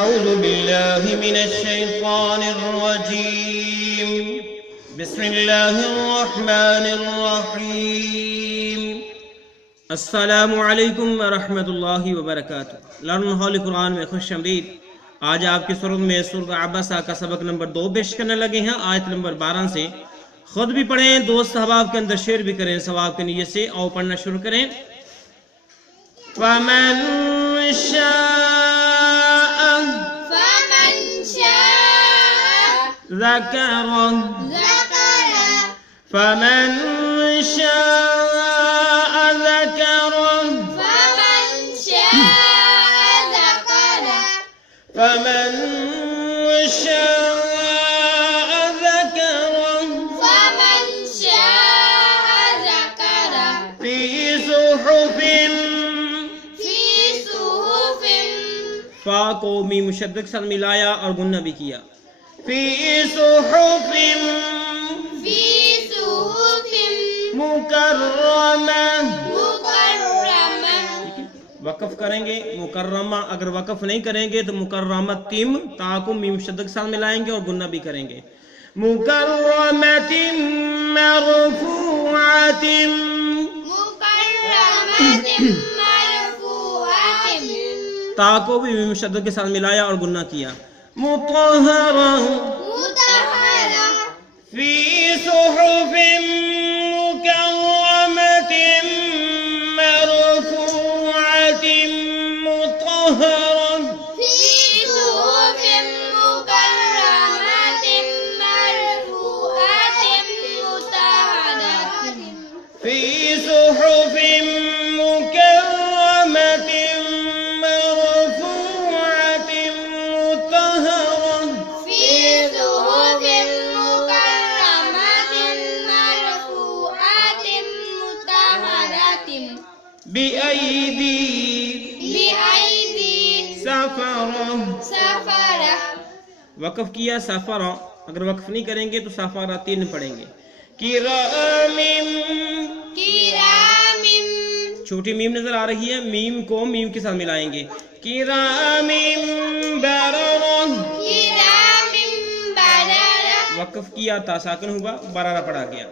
अऊज़ु बिल्लाहि मिनश्शैतानिर्रजीम बिस्मिल्लाहिर्रहमानिर्रहीम अस्सलामु अलैकुम व रहमतुल्लाहि व बरकातुहू। लर्न होली कुरान में खुश आमदीद। आज आपकी सूरत में सूरत अबसा का सबक नंबर 2 पेश करने लगे हैं, आयत नंबर 12 से। खुद भी पढ़ें, दोस्त अहबाब के अंदर शेयर भी करें सवाब की नीयत से। और पढ़ना शुरू करें। फमन शाअ ज़करह फमन शाअ ज़करह फमन शाअ ज़करह फी सुहुफ़िन फा को मीम मुशद्दद के साथ मिलाया और गुन्ना भी किया। फी सुहुफ़िन मुकर्रमा वक़फ़ करेंगे। मुकर्रमा अगर वक़फ़ नहीं करेंगे तो मुकर्रमतिम ता को मीम मुशद्दद के साथ मिलाएंगे और गुन्ना भी करेंगे। मुकर्रमतिम मरफ़ूअतिम ता को भी मीम मुशद्दद के साथ मिलाया और गुन्ना किया। मुतहहरा फी सुहुफ़िन मुकर्रमतिन मरफ़ूअतिन मुतहहरा फी सुहुफ़िन मुकर्रमतिन मरफ़ूअतिन मुतहहरातिन फी सुहुफ़िन मुकर्रमतिन मरफ़ूअतिन मुतहहरा फी सुहुफ़िन मुकर्रमतिन मरफ़ूअतिन मुतहहरातिन बिअयदी सफ़रा वक़फ़ किया सफ़रा। अगर वक़फ़ नहीं करेंगे तो सफ़रा 3 पढ़ेंगे। किरामिम छोटी मीम नजर आ रही है, मीम को मीम के साथ मिलाएंगे। किरामिम बररा वक़फ़ किया ता साकिन हुआ, बरारा पढ़ा गया।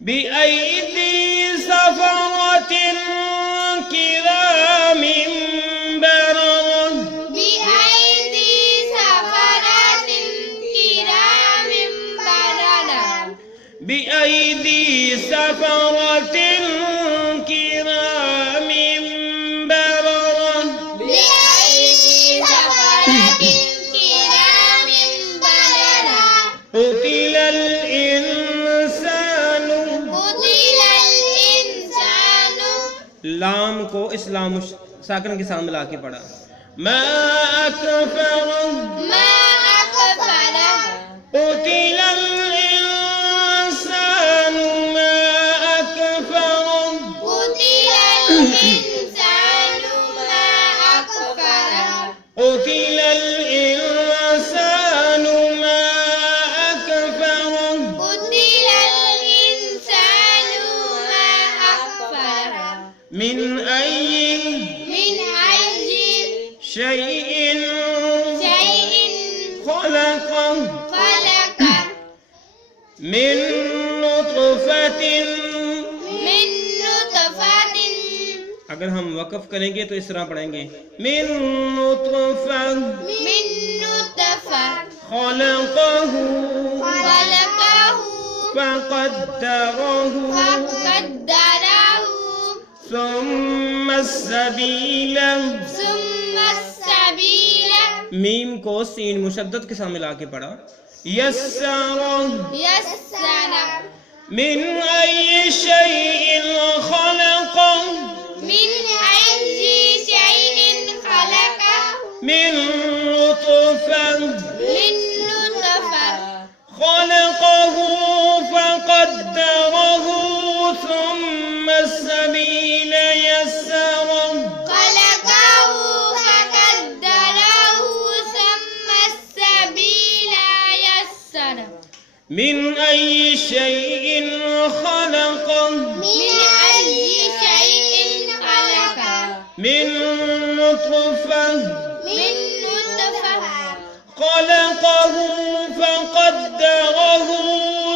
बिअयदी सफ़रातिन किरामिम बररा बिअयदी सफ़रातिन किरामिम बररा क़ुतिलल इंसानु लाम को इस्लाम साकिन के साथ मिला के पढ़ा। मा अकफ़रा क़ुतिलल इंसानु मा अकफ़रा क़ुतिलल इंसानु मा अकफ़रा मिन अय्यि शैइन खलक़ह मिन नुतफ़तिन अगर हम वक़फ़ करेंगे तो इस तरह पढ़ेंगे। मिन नुतफ़ा खलक़हु फ़क़द्दरहु सुम्मा अस्सबीला मीम को सीन मुशद्दद के साथ मिला के पढ़ा। यस्सरा मिन अय्यि शैइन खलक़ह मिन नुतफ़ा खलक़हु फ़क़द्दरहु सुम्मा अस्सबीला यस्सरा मिन अय्यि शैइन खलक़ह मिन नुतफ़ा खलक़हु फ़क़द्दरहु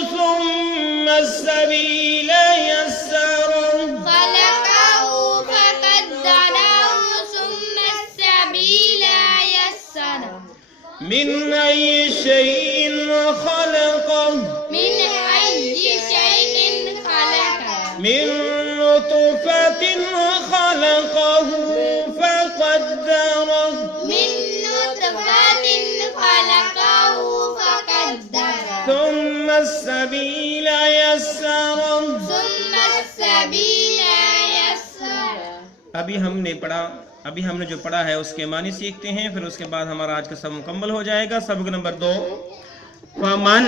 सुम्मा अस्सबील यस्सरहु खलक़हु फ़क़द्दरहु सुम्मा अस्सबील यस्सरहु मिन अय्यि शैइन खलक़हु मिन अय्यि शैइन खलक़हु मिन नुतफ़तिन खलक़हु फ़क़द्दरहु मिन नुतफ़तिन खलक़हु फ़क़द्दरहु सुम्मा अस्सबील यस्सरहु सुम्मा अस्सबील यस्सरहु। अभी हमने जो पढ़ा है उसके मानी सीखते हैं, फिर उसके बाद हमारा आज का सब मुकम्मल हो जाएगा। सबक नंबर 2, फमन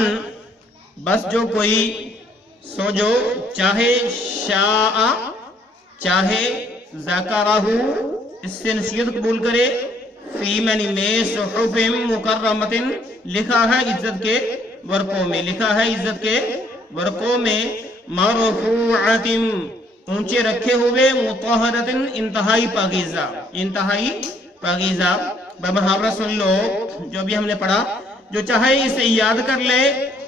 बस जो कोई, सो जो, चाहे, शाआ चाहे, ज़करहु इससे नसीहत कबूल करे, फी मनी में सुहुफ़िन मुकर्रमतिन लिखा है इज्जत के वर्कों में, लिखा है इज्जत के वर्कों में, मरफूअतिन ऊंचे रखे हुए, मुतहरतिन इंतहाई पाकीज़ा, इंतहाई पाकीज़ा। मुहावरा सुन लो जो भी हमने पढ़ा, जो चाहे इसे याद कर ले।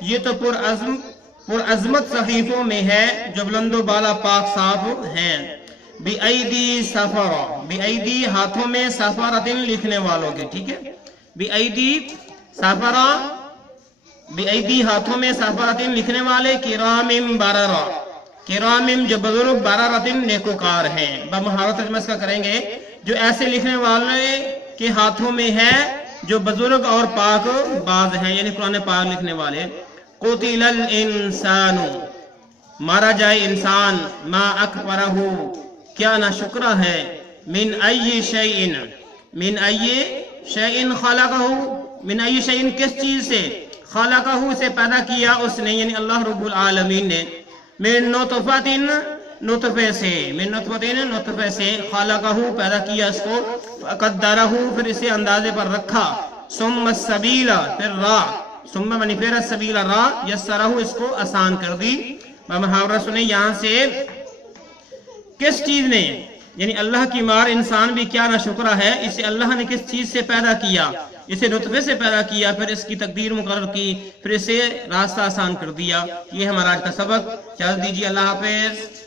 ये तो पुरअज़मत सहीफों में है जो बुलंदो बाला पाक साफ हैं। बिअयदी सफरा, बिअयदी हाथों में, सफरातिन लिखने वालों के, ठीक है। बिअयदी सफरा, बिअयदी हाथों में, सफरातिन लिखने वाले, किरामिम बररा, किरामिम जो बुजुर्ग, बररातिन नेकोकार हैं। बमुहावरा तर्जुमा इसका करेंगे, जो ऐसे लिखने वाले के हाथों में है जो बुजुर्ग और पाक बाज हैं, यानी कुरान पाक लिखने वाले। कुतिलल इंसानु मारा जाए इंसान, मा अकबरहु क्या ना शुक्र है, मिन अय्यि शैइन, मिन अय्यि शैइन खलक़हु, मिन अय्यि शैइन किस चीज से, खलक़हु से पैदा किया उसने, यानी अल्लाह रब्बुल आलमीन ने, मिन नुतफ़तिन नुतफ़े से, मिन नुतफ़तिन नुतफ़े से, खलक़हु पैदा किया इसको, फ़क़द्दरहु फिर इसे अंदाजे पर रखा, सुम्मा सबीला फिर रा, सुम्मा मनी फिर सबीला रा, यस्सरहु इसको आसान कर दी। मुहावरा सुने यहाँ से, किस चीज ने, यानी अल्लाह की मार इंसान भी क्या ना शुक्र है, इसे अल्लाह ने किस चीज से पैदा किया, इसे नुतफे से पैदा किया, फिर इसकी तकदीर मुकर्रर की, फिर इसे रास्ता आसान कर दिया। ये हमारा आज का सबक। इजाज़त दीजिए, अल्लाह हाफ़िज़।